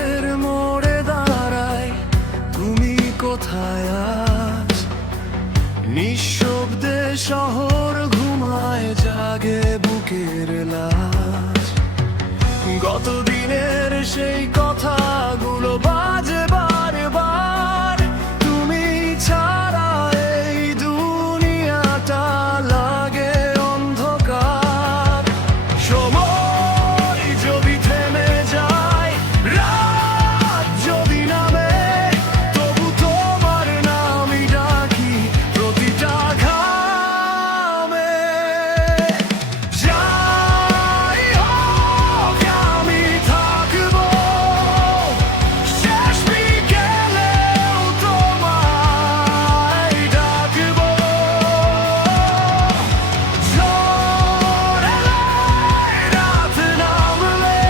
পথের মোড়ে দাঁড়াই, তুমি কোথায় আজ? নিঃশব্দে শহর ঘুমায়, জাগে বুকের লাজ। গতদিনের সেই কথাগুলো বাজে বারবার, তুমি ছাড়া এই দুনিয়াটা লাগে অন্ধকার। সময় যদি থেমে যায়, রাত যদি নামে, তবু তোমার নামই ডাকি প্রতিটা ঘামে। যাই হোক আমি থাকবো, শেষ বিকেলেও তোমায় ডাকবো। ঝড় এলে, রাত নামলে,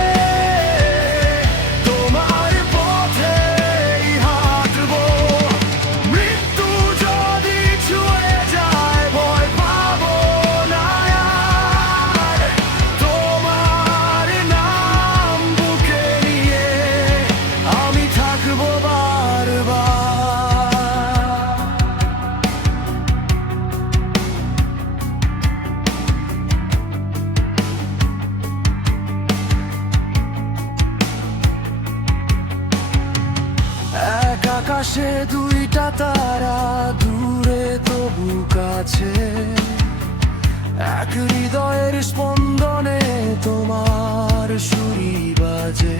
তোমার পথেই হাঁটবো। মৃত্যু যদি ছুঁয়ে যায়, ভয় পাবো না আর। তোমার নাম বুকে নিয়ে আমি থাকবো বারবার। এক আকাশে দুইটা তারা, দূরে তবু কাছে। এক হৃদয়ের স্পন্দনে তোমার সুরি বাজে।